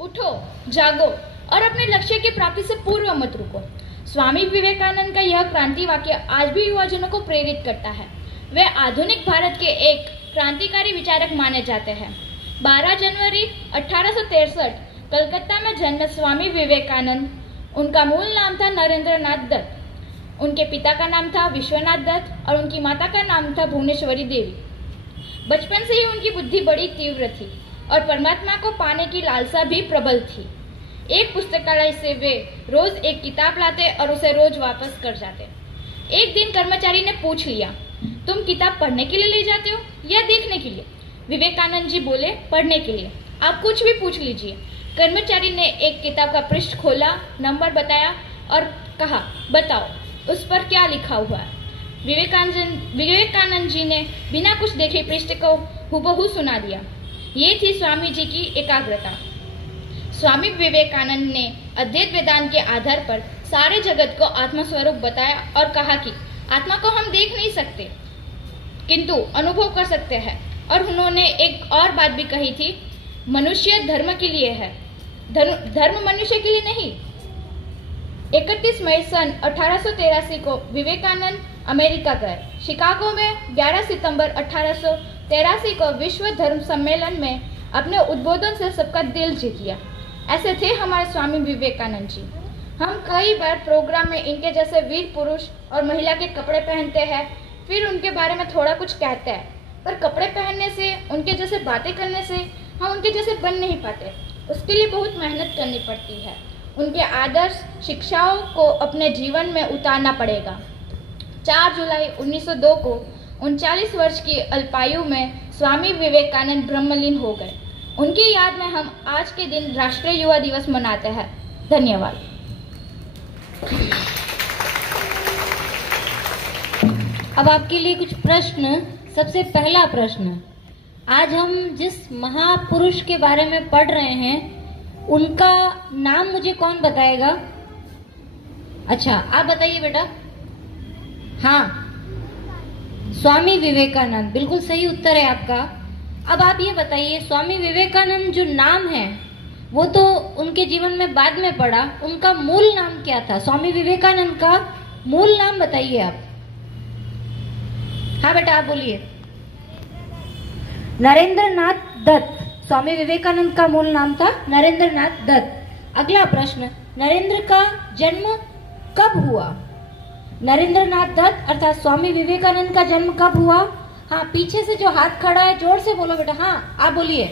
उठो, जागो और अपने लक्ष्य की प्राप्ति से पूर्व मत रुको। स्वामी विवेकानंद का यह क्रांति वाक्य आज भी युवाजनों को प्रेरित करता है। वे आधुनिक भारत के एक क्रांतिकारी विचारक माने जाते हैं। 12 जनवरी 1863 कलकत्ता में जन्मे स्वामी विवेकानंद। उनका मूल नाम था नरेंद्र नाथ दत्त। उनके पिता का नाम था विश्वनाथ दत्त और उनकी माता का नाम था भुवनेश्वरी देवी। बचपन से ही उनकी बुद्धि बड़ी तीव्र थी और परमात्मा को पाने की लालसा भी प्रबल थी। एक पुस्तकालय से वे रोज एक किताब लाते और उसे रोज वापस कर जाते। एक दिन कर्मचारी ने पूछ लिया, तुम किताब पढ़ने के लिए ले जाते हो या देखने के लिए? विवेकानंद जी बोले, पढ़ने के लिए। आप कुछ भी पूछ लीजिए। कर्मचारी ने एक किताब का पृष्ठ खोला, नंबर बताया और कहा, बताओ उस पर क्या लिखा हुआ है। विवेकानंद जी ने बिना कुछ देखे पृष्ठ को हुबहू सुना दिया। ये थी स्वामी जी की एकाग्रता। स्वामी विवेकानंद ने अद्वैत वेदांत के आधार पर सारे जगत को आत्मस्वरूप बताया और कहा कि आत्मा को हम देख नहीं सकते किंतु अनुभव कर सकते हैं। और उन्होंने एक और बात भी कही थी, मनुष्य धर्म के लिए है, धर्म मनुष्य के लिए नहीं। 31 मई सन 1883 को विवेकानंद अमेरिका गए। शिकागो में 11 सितंबर 1883 को विश्व धर्म सम्मेलन में अपने उद्बोधन से सबका दिल जीत लिया। ऐसे थे हमारे स्वामी विवेकानंद जी। हम कई बार प्रोग्राम में इनके जैसे वीर पुरुष और महिला के कपड़े पहनते हैं, फिर उनके बारे में थोड़ा कुछ कहते हैं, पर कपड़े पहनने से, उनके जैसे बातें करने से हम उनके जैसे बन नहीं पाते। उसके लिए बहुत मेहनत करनी पड़ती है। उनके आदर्श शिक्षाओं को अपने जीवन में उतारना पड़ेगा। 4 जुलाई 1902 को 39 वर्ष की अल्पायु में स्वामी विवेकानंद ब्रह्मलीन हो गए। उनकी याद में हम आज के दिन राष्ट्रीय युवा दिवस मनाते हैं। धन्यवाद। अब आपके लिए कुछ प्रश्न। सबसे पहला प्रश्न, आज हम जिस महापुरुष के बारे में पढ़ रहे हैं उनका नाम मुझे कौन बताएगा? अच्छा, आप बताइए बेटा। हाँ, स्वामी विवेकानंद, बिल्कुल सही उत्तर है आपका। अब आप ये बताइए, स्वामी विवेकानंद जो नाम है वो तो उनके जीवन में बाद में पड़ा, उनका मूल नाम क्या था? स्वामी विवेकानंद का मूल नाम बताइए आप। हाँ बेटा, आप बोलिए। नरेंद्र नाथ दत्त। स्वामी विवेकानंद का मूल नाम था नरेंद्र नाथ दत्त। अगला प्रश्न, नरेंद्र का जन्म कब हुआ? नरेंद्र नाथ दत्त अर्थात स्वामी विवेकानंद का जन्म कब हुआ? हाँ, पीछे से जो हाथ खड़ा है जोर से बोलो बेटा। हाँ, आप बोलिए।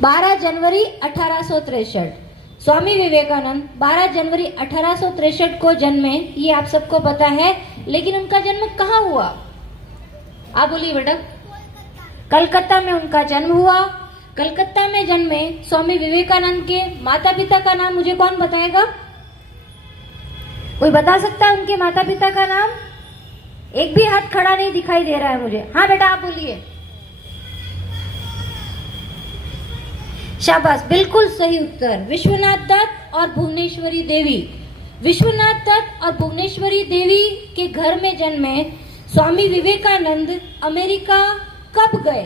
12 जनवरी 1863। स्वामी विवेकानंद 12 जनवरी 1863 को जन्मे, ये आप सबको पता है, लेकिन उनका जन्म कहाँ हुआ? आप बोलिए बेटा। कलकत्ता में उनका जन्म हुआ। कलकत्ता में जन्मे स्वामी विवेकानंद के माता पिता का नाम मुझे कौन बताएगा? कोई बता सकता है उनके माता पिता का नाम? एक भी हाथ खड़ा नहीं दिखाई दे रहा है मुझे। हाँ बेटा, आप बोलिए। शाबाश, बिल्कुल सही उत्तर, विश्वनाथ दत्त और भुवनेश्वरी देवी। विश्वनाथ दत्त और भुवनेश्वरी देवी के घर में जन्मे स्वामी विवेकानंद अमेरिका कब गए?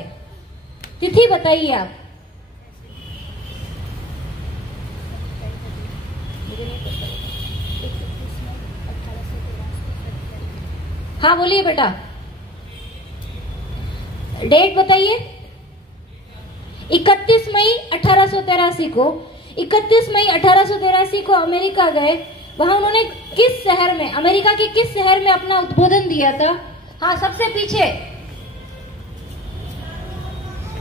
तिथि बताइए आप। हाँ बोलिए बेटा, डेट बताइए। 31 मई 1883 को 31 मई 1883 को अमेरिका गए। वहां उन्होंने किस शहर में, अमेरिका के किस शहर में अपना उद्बोधन दिया था? हाँ, सबसे पीछे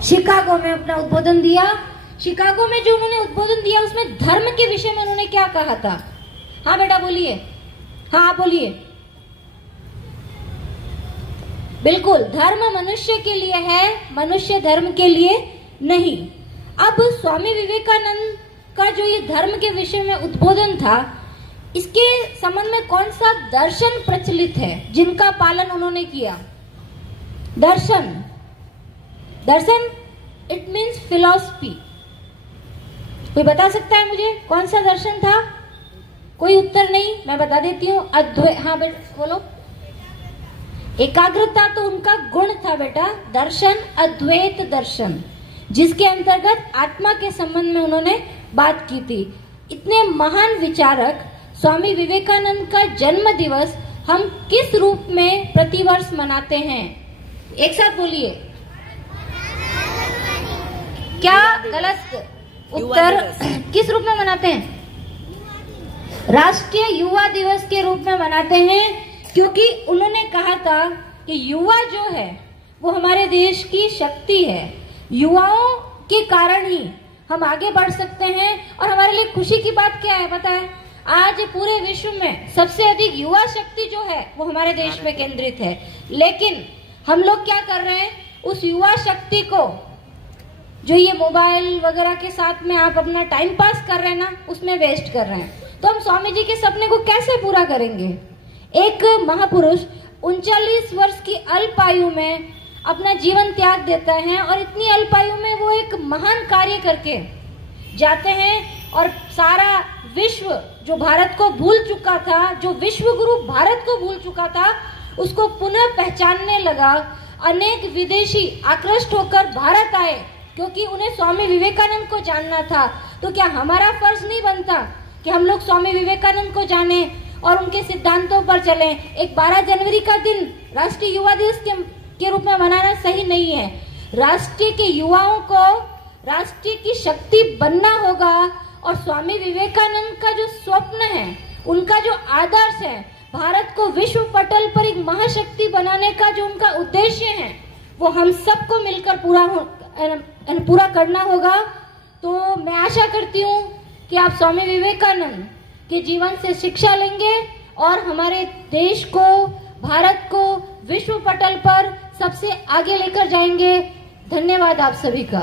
शिकागो में अपना उद्बोधन दिया। शिकागो में जो उन्होंने उद्बोधन दिया उसमें धर्म के विषय में उन्होंने क्या कहा था? हाँ बेटा बोलिए। हाँ आप बोलिए। बिल्कुल, धर्म मनुष्य के लिए है, मनुष्य धर्म के लिए नहीं। अब स्वामी विवेकानंद का जो ये धर्म के विषय में उद्बोधन था, इसके संबंध में कौन सा दर्शन प्रचलित है जिनका पालन उन्होंने किया? दर्शन, दर्शन इट मीन्स फिलॉसफी। कोई बता सकता है मुझे कौन सा दर्शन था? कोई उत्तर नहीं, मैं बता देती हूँ। अद्वैत। हाँ बेटा बोलो। एकाग्रता तो उनका गुण था बेटा। दर्शन, अद्वैत दर्शन। जिसके अंतर्गत आत्मा के संबंध में उन्होंने बात की थी। इतने महान विचारक स्वामी विवेकानंद का जन्म दिवस हम किस रूप में प्रतिवर्ष मनाते हैं? एक साथ बोलिए। क्या गलत उत्तर? किस रूप में मनाते हैं? राष्ट्रीय युवा दिवस के रूप में मनाते हैं, क्योंकि उन्होंने कहा था कि युवा जो है वो हमारे देश की शक्ति है। युवाओं के कारण ही हम आगे बढ़ सकते हैं। और हमारे लिए खुशी की बात क्या है पता है? आज पूरे विश्व में सबसे अधिक युवा शक्ति जो है वो हमारे देश में केंद्रित है। लेकिन हम लोग क्या कर रहे हैं? उस युवा शक्ति को, जो ये मोबाइल वगैरह के साथ में आप अपना टाइम पास कर रहे हैं ना, उसमें वेस्ट कर रहे हैं। तो हम स्वामी जी के सपने को कैसे पूरा करेंगे? एक महापुरुष 39 वर्ष की अल्पायु में अपना जीवन त्याग देता है और इतनी अल्पायु में वो एक महान कार्य करके जाते हैं और सारा विश्व जो भारत को भूल चुका था, जो विश्व गुरु भारत को भूल चुका था, उसको पुनः पहचानने लगा। अनेक विदेशी आकृष्ट होकर भारत आए क्योंकि उन्हें स्वामी विवेकानंद को जानना था। तो क्या हमारा फर्ज नहीं बनता कि हम लोग स्वामी विवेकानंद को जाने और उनके सिद्धांतों पर चलें? एक 12 जनवरी का दिन राष्ट्रीय युवा दिवस के रूप में मनाना सही नहीं है। राष्ट्र के युवाओं को राष्ट्र की शक्ति बनना होगा और स्वामी विवेकानंद का जो स्वप्न है, उनका जो आदर्श है, भारत को विश्व पटल पर एक महाशक्ति बनाने का जो उनका उद्देश्य है, वो हम सबको मिलकर पूरा करना होगा। तो मैं आशा करती हूँ कि आप स्वामी विवेकानंद के जीवन से शिक्षा लेंगे और हमारे देश को, भारत को विश्व पटल पर सबसे आगे लेकर जाएंगे। धन्यवाद आप सभी का।